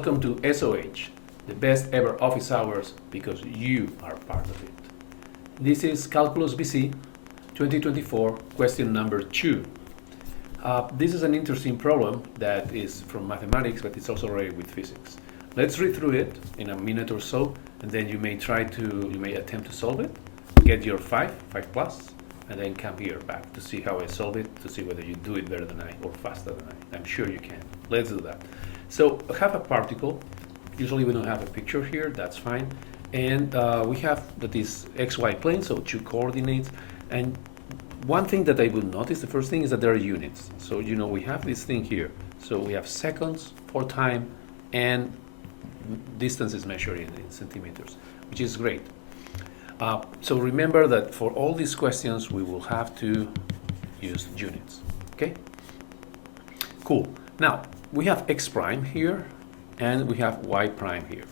welcome to SOH, the best ever office hours because you are part of it. This is Calculus BC 2024, question number 2. This is an interesting problem that is from mathematics, but it's also related with physics. Let's read through it in a minute or so, and then you may attempt to solve it, get your 5 plus, and then come here back to see how I solve it, to see whether you do it better than I or faster than I. I'm sure you can. Let's do that. So I have a particle. Usually we don't have a picture here, that's fine. And we have that is XY plane, so 2 coordinates. And one thing that I will notice, the first thing is that there are units. So we have this thing here. So we have seconds for time, and distance is measured in centimeters, which is great. So remember that for all these questions, we will have to use units, okay? Cool. Now, we have x prime here, and we have y prime here.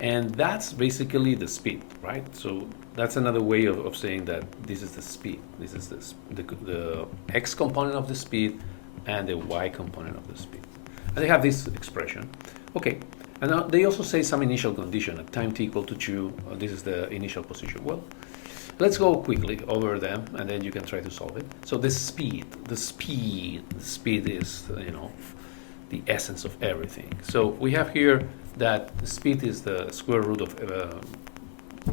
And that's basically the speed, right? So that's another way of saying that this is the speed. This is the x component of the speed and the y component of the speed. And they have this expression. Okay. And now they also say some initial condition at time t equal to 2. This is the initial position. Well, let's go quickly over them, and then you can try to solve it. So the speed is, the essence of everything. So we have here that the speed is the square root of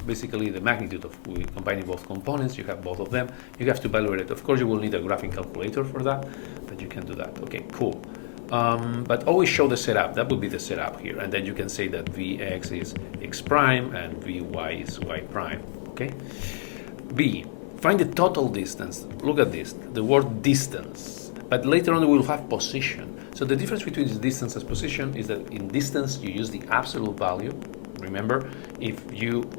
basically the magnitude of combining both components. You have both of them. You have to evaluate it. Of course, you will need a graphing calculator for that, but you can do that. Okay, cool. But always show the setup. That would be the setup here, and then you can say that Vx is x prime and Vy is y prime. Okay. B. Find the total distance. Look at this. The word distance. But later on we will have position. So the difference between the distance and position is that in distance you use the absolute value. Remember, if you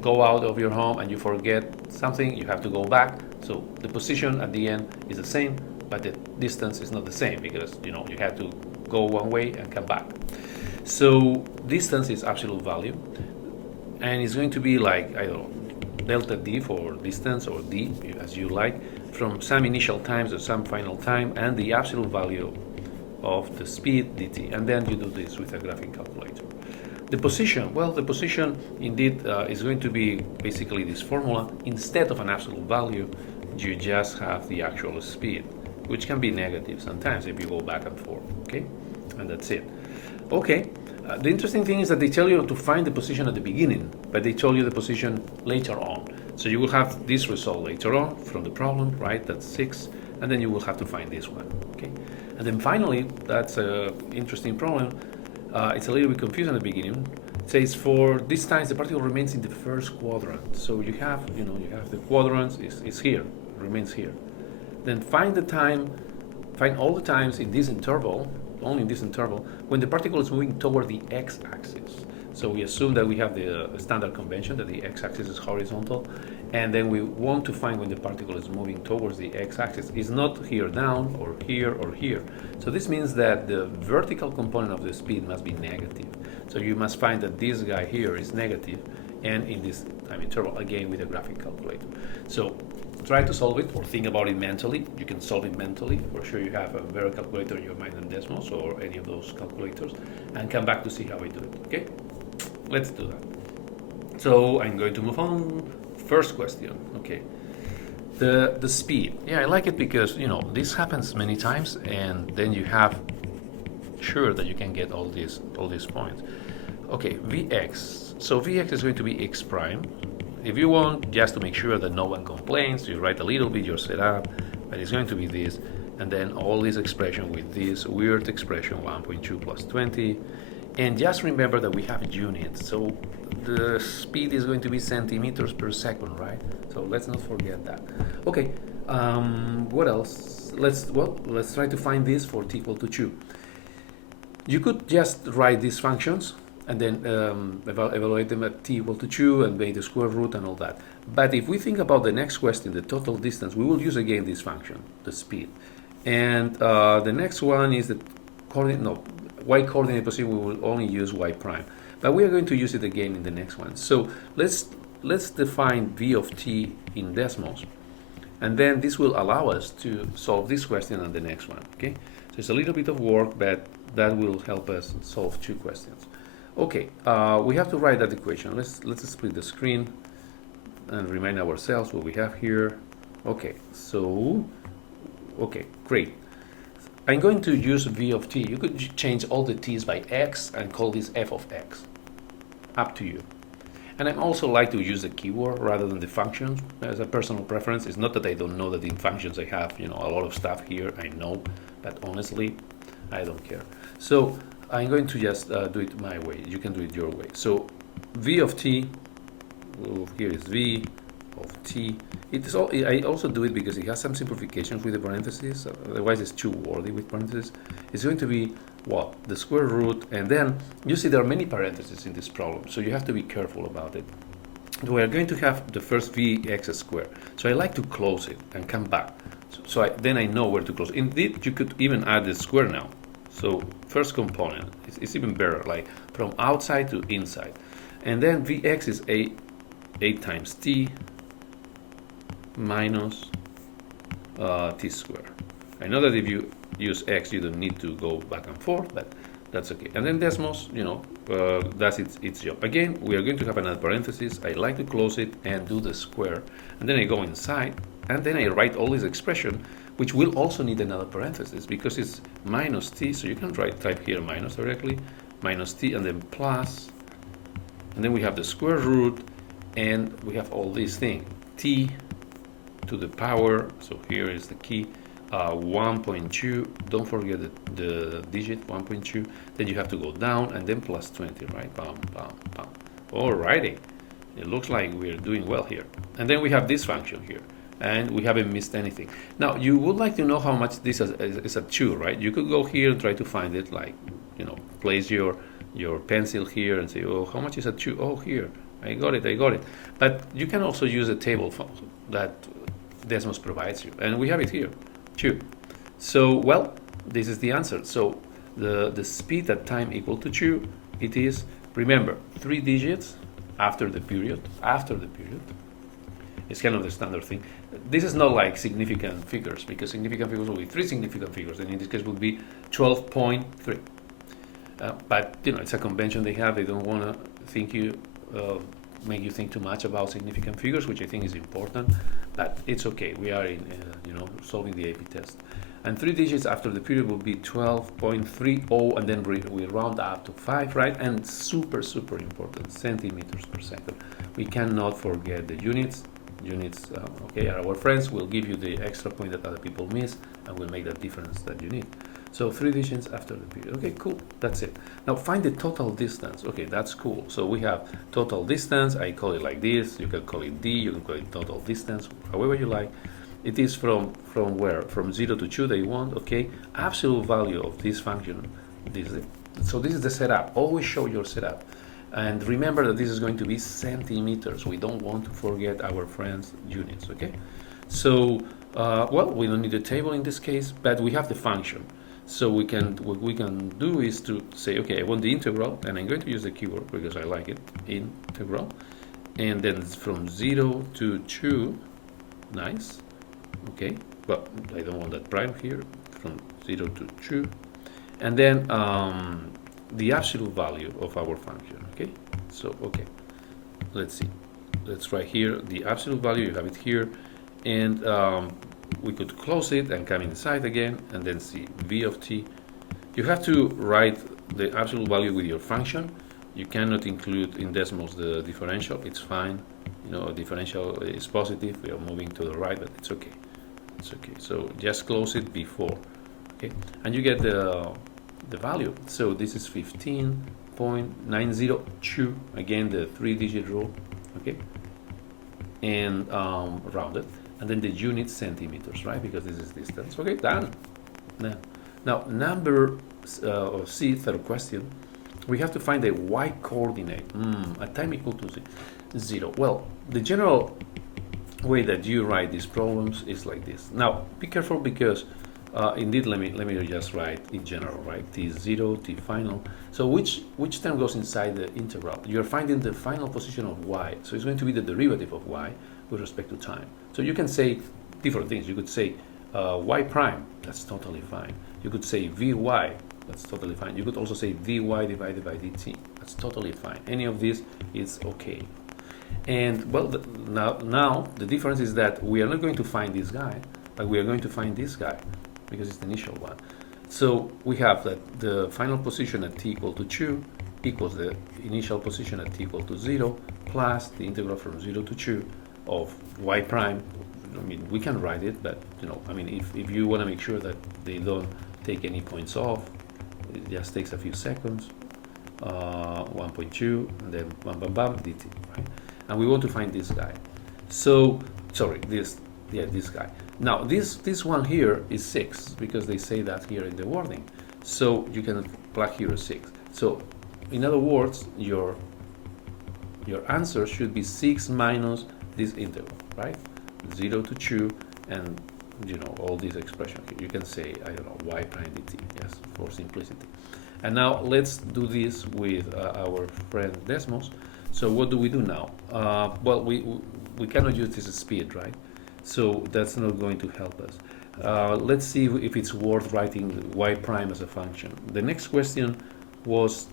go out of your home and you forget something, you have to go back. So the position at the end is the same, but the distance is not the same because you have to go one way and come back. So distance is absolute value, and it's going to be like, I don't know, delta d for distance, or d as you like, from some initial times or some final time, and the absolute value of the speed dt, and then you do this with a graphing calculator. The position, well, the position indeed is going to be basically this formula. Instead of an absolute value, you just have the actual speed, which can be negative sometimes if you go back and forth, okay? And that's it. Okay, the interesting thing is that they tell you to find the position at the beginning, but they told you the position later on. So you will have this result later on from the problem, right? That's 6, and then you will have to find this one, okay? And then finally, that's an interesting problem. It's a little bit confusing at the beginning. It says for this times the particle remains in the first quadrant. So you have the quadrants is here, remains here. Then find all the times in this interval, only in this interval, when the particle is moving toward the x-axis. So we assume that we have the standard convention that the x-axis is horizontal, and then we want to find when the particle is moving towards the x-axis. It's not here down or here or here. So this means that the vertical component of the speed must be negative. So you must find that this guy here is negative, and in this time interval, again with a graphing calculator. So try to solve it or think about it mentally. You can solve it mentally. For sure you have a better calculator in your mind than Desmos or any of those calculators, and come back to see how I do it, okay? Let's do that. So I'm going to move on. First question, okay. The speed. Yeah, I like it because, this happens many times, and then you have sure that you can get all these points. Okay, Vx. So Vx is going to be x prime. If you want, just to make sure that no one complains, you write a little bit your setup, but it's going to be this, and then all this expression with this weird expression 1.2 plus 20. And just remember that we have units, so the speed is going to be centimeters per second, right? So let's not forget that. Okay, what else? Let's try to find this for t equal to 2. You could just write these functions and then evaluate them at t equal to 2 and make the square root and all that. But if we think about the next question, the total distance, we will use again this function, the speed. And the next one is the y coordinate position. We will only use y prime, but we are going to use it again in the next one. So let's define v of t in Desmos, and then this will allow us to solve this question and the next one, okay? So it's a little bit of work, but that will help us solve 2 questions. Okay, we have to write that equation. Let's split the screen and remind ourselves what we have here. Okay, so, okay, great. I'm going to use v of t. You could change all the t's by x and call this f of x. Up to you. And I also like to use the keyword rather than the functions as a personal preference. It's not that I don't know that in functions I have, you know, a lot of stuff here. I know, but honestly, I don't care. So I'm going to just do it my way. You can do it your way. So v of t, here is v of t. It is all, I also do it because it has some simplifications with the parentheses. Otherwise, it's too wordy with parentheses. It's going to be what? The square root, and then you see there are many parentheses in this problem, so you have to be careful about it. We are going to have the first vx squared. So I like to close it and come back. Then I know where to close. Indeed, you could even add the square now. So first component, it's even better, like from outside to inside. And then vx is 8 times t minus t squared. I know that if you use x, you don't need to go back and forth, but that's okay. And then Desmos, you know, does its job. Again, we are going to have another parenthesis. I like to close it and do the square. And then I go inside, and then I write all this expression, which will also need another parenthesis because it's minus t, so you can type here minus directly, minus t, and then plus, and then we have the square root, and we have all these things, t to the power, so here is the key, 1.2, don't forget the digit 1.2, then you have to go down and then plus 20, right? Bam, bam, bam. Alrighty, it looks like we're doing well here. And then we have this function here, and we haven't missed anything. Now, you would like to know how much this is a 2, right? You could go here and try to find it, like, you know, place your pencil here and say, oh, how much is a 2? Oh, here, I got it. But you can also use a table that Desmos provides you, and we have it here. 2. So, well, this is the answer. So the speed at time equal to 2, it is, remember, 3 digits after the period. It's kind of the standard thing. This is not like significant figures, because significant figures will be 3 significant figures, and in this case would be 12.3. But, you know, it's a convention they have. They don't want to make you think too much about significant figures, which I think is important, but it's okay. We are in, you know, solving the AP test. And 3 digits after the period will be 12.30, and then we round up to 5, right? And super important, centimeters per second. We cannot forget the units. Okay, are our friends. Will give you the extra point that other people miss, and will make that difference that you need. So 3 digits after the period. Okay, cool. That's it. Now find the total distance. Okay, that's cool. So we have total distance. I call it like this. You can call it d. You can call it total distance, however you like. It is from where? From 0 to 2 they want. Okay, absolute value of this function. So this is the setup. Always show your setup. And remember that this is going to be centimeters. We don't want to forget our friends' units. Okay, so well, we don't need a table in this case, but we have the function. So what we can do is to say, okay, I want the integral, and I'm going to use the keyword because I like it, integral, and then from 0 to 2, nice, okay, well, I don't want that prime here, from 0 to 2, and then the absolute value of our function, okay, so, okay, let's see, let's write here the absolute value, you have it here, and we could close it and come inside again and then see v of t. You have to write the absolute value with your function. You cannot include in Desmos the differential. It's fine. You know, a differential is positive. We are moving to the right, but it's okay. It's okay. So just close it before. Okay, and you get the value. So this is 15.902. Again, the 3-digit rule. Okay, and rounded. And then the unit centimeters, right? Because this is distance. Okay, done. Now number C, third question, we have to find the y coordinate at time equal to 0. Well, the general way that you write these problems is like this. Now, be careful because indeed, let me just write in general, right? T0, T final. So which term goes inside the integral? You're finding the final position of y. So it's going to be the derivative of y with respect to time. So you can say different things. You could say y prime, that's totally fine. You could say vy, That's totally fine. You could also say dy divided by dt. That's totally fine. Any of this is okay. And well, now the difference is that we are not going to find this guy, but we are going to find this guy because it's the initial one. So we have that the final position at t equal to 2 equals the initial position at t equal to 0 plus the integral from 0 to 2 of y prime. I mean, we can write it, but I mean, if you want to make sure that they don't take any points off, it just takes a few seconds. 1.2 and then bam bam bam dt, right? And we want to find this guy. So sorry, this guy. Now this one here is 6 because they say that here in the wording. So you can plug here a 6. So in other words, your answer should be 6 minus this integral, right? 0 to 2 and all these expressions here. You can say, I don't know, y prime dt, yes, for simplicity. And now let's do this with our friend Desmos. So what do we do now? Well, we cannot use this speed, right? So that's not going to help us. Let's see if it's worth writing y prime as a function. The next question was,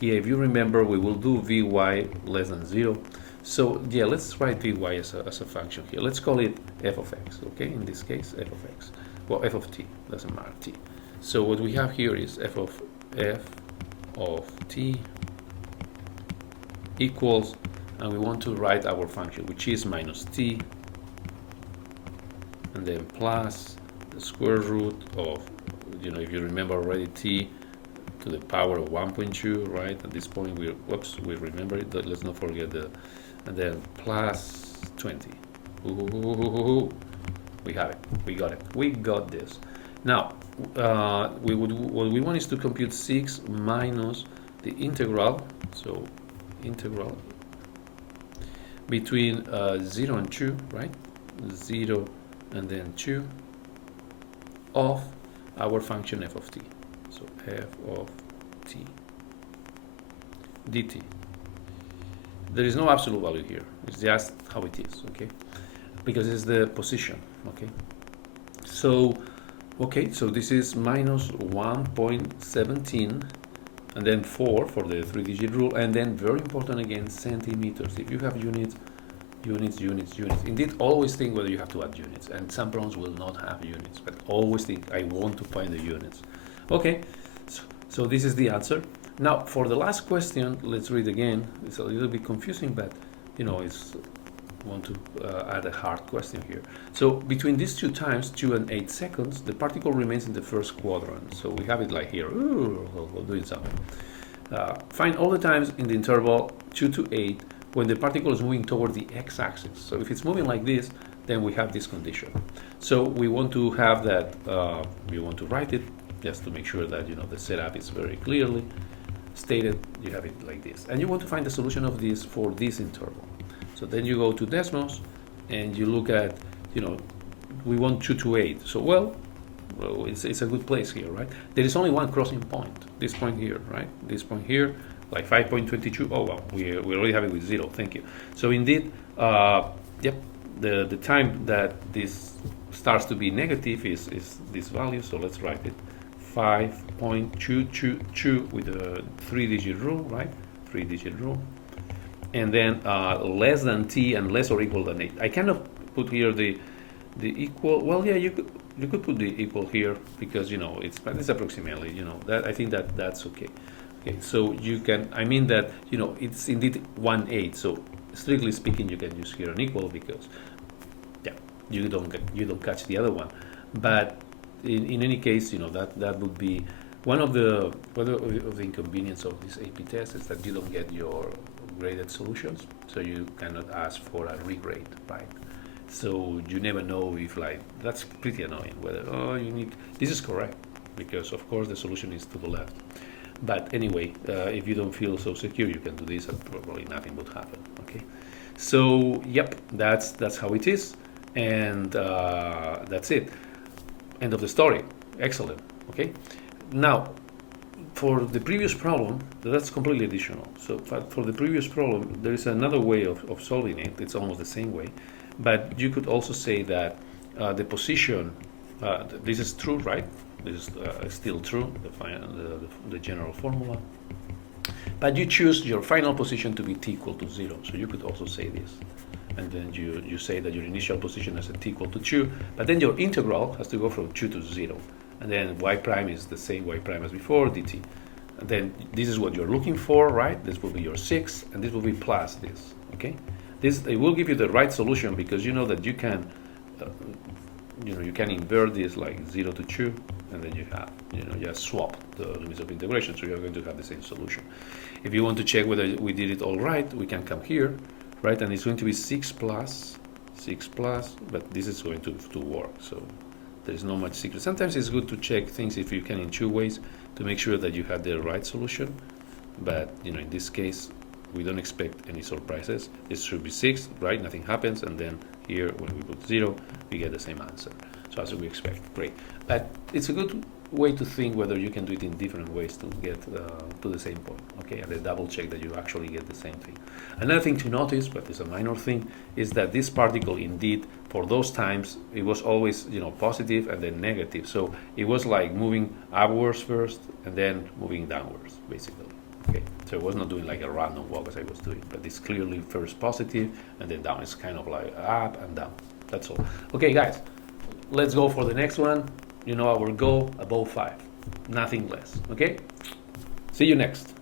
yeah, if you remember, we will do vy less than 0. So yeah, let's write vy as a function here. Let's call it f of x, okay? In this case, f of x. Well, f of t, doesn't matter, t. So what we have here is f of t equals, and we want to write our function, which is minus t, and then plus the square root of, if you remember already, t to the power of 1.2, right? At this point, we remember it. Let's not forget and then plus 20. We have it. We got it. We got this. Now, what we want is to compute 6 minus the integral. So integral between 0 and 2, right? 0 and then 2 of our function f of t. So f of t dt. There is no absolute value here. It's just how it is, okay? Because it's the position, okay? So, okay, so this is minus 1.17 and then 4 for the 3-digit rule, and then very important again, centimeters. If you have units. Indeed, always think whether you have to add units, and some problems will not have units, but always think, I want to find the units. Okay, so this is the answer. Now, for the last question, let's read again. It's a little bit confusing, but it's want to add a hard question here. So between these two times, 2 and 8 seconds, the particle remains in the first quadrant. So we have it like here. We'll do it something. Find all the times in the interval 2 to 8 when the particle is moving toward the x-axis. So if it's moving like this, then we have this condition. So we want to have that, we want to write it just to make sure that the setup is very clearly stated. You have it like this. And you want to find the solution of this for this interval. So then you go to Desmos and you look at, we want 2 to 8. So well, it's a good place here, right? There is only one crossing point, this point here, right? This point here, like 5.22. Oh, well, we already have it with 0. Thank you. So indeed, yep, the time that this starts to be negative is this value. So let's write it 5.222 with a 3-digit rule, right? 3-digit rule. And then less than t and less or equal than 8. I cannot put here the equal. Well, yeah, you could put the equal here because it's approximately, that I think that's okay. Okay, so you can, I mean that it's indeed 1/8. So strictly speaking, you can use here an equal because you don't catch the other one. But in any case, that would be one of the inconvenience of this AP test is that you don't get your graded solutions, so you cannot ask for a regrade, right? So you never know if that's pretty annoying whether you need this is correct because of course the solution is to the left. But anyway, if you don't feel so secure, you can do this and probably nothing would happen. Okay, so yep, that's how it is, and that's it. End of the story. Excellent. Okay, now for the previous problem, that's completely additional. So for the previous problem, there is another way of solving it. It's almost the same way, but you could also say that the position This is true, right? This is still true, the general formula. But you choose your final position to be t equal to 0. So you could also say this. And then you say that your initial position is at t equal to 2, but then your integral has to go from 2 to 0. And then y prime is the same y prime as before, dt. And then this is what you're looking for, right? This will be your 6, and this will be plus this, okay? It will give you the right solution because you know that you can, you can invert this like 0 to 2, and then you have, just swap the limits of integration, so you're going to have the same solution. If you want to check whether we did it all right, we can come here, right? And it's going to be 6 plus, but this is going to work, so there's not much secret. Sometimes it's good to check things if you can in 2 ways to make sure that you have the right solution, but in this case, we don't expect any surprises. This should be 6, right? Nothing happens, and then here, when we put 0, we get the same answer. So as we expect, great. But it's a good way to think whether you can do it in different ways to get to the same point, okay? And then double check that you actually get the same thing. Another thing to notice, but it's a minor thing, is that this particle indeed, for those times, it was always, positive and then negative. So it was like moving upwards first and then moving downwards, basically. Okay, so it was not doing like a random walk as I was doing, but it's clearly first positive and then down. It's kind of like up and down. That's all. Okay, guys, let's go for the next one. Our goal above 5, nothing less. Okay, see you next.